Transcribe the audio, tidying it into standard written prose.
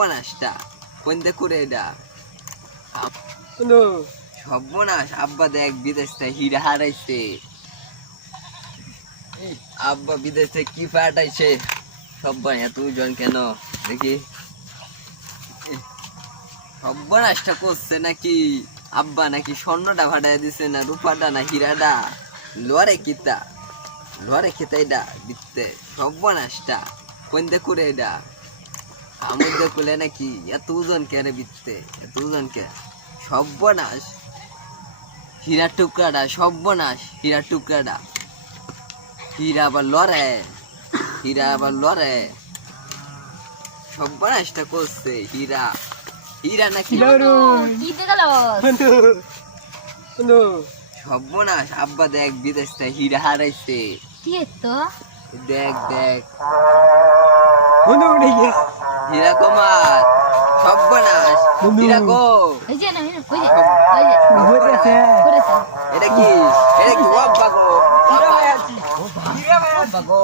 সর্বনাশটা কোনতে করে এটা সর্বনাশ। আব্বা দেখ বিদেশ থেকে হীরা হারাইছে। আব্বা বিদেশ থেকে কি পাঠাইছে সব্বাই এত জন কেন দেখি। সর্বনাশটা করছে নাকি আব্বা, নাকি স্বর্ণটা ফাটাই দিছে না রূপাটা না হীরাটা লড়ে কিতা লড়ে খেতে এটা দিতে। সর্বনাশটা কোনতে করে এটা আমার দেখলে নাকি এত ওজন কে রে বিততে, এত ওজন কে। সর্বনাশ হীরার টুকরাটা, সর্বনাশ হীরার টুকরাটা। হীরা আবার লড়ে, হীরা আবার লড়ে। সর্বনাশটা করছে হীরা, হীরা নাকি সর্বনাশ। আব্বা দেখ বিদেশ থেকে হীরা হারাইছে। দেখ দেখ হীরা কুমার সর্বনাশ। হীরা গো এটা কি, এটা কি? আব্বা গো, আব্বা গো,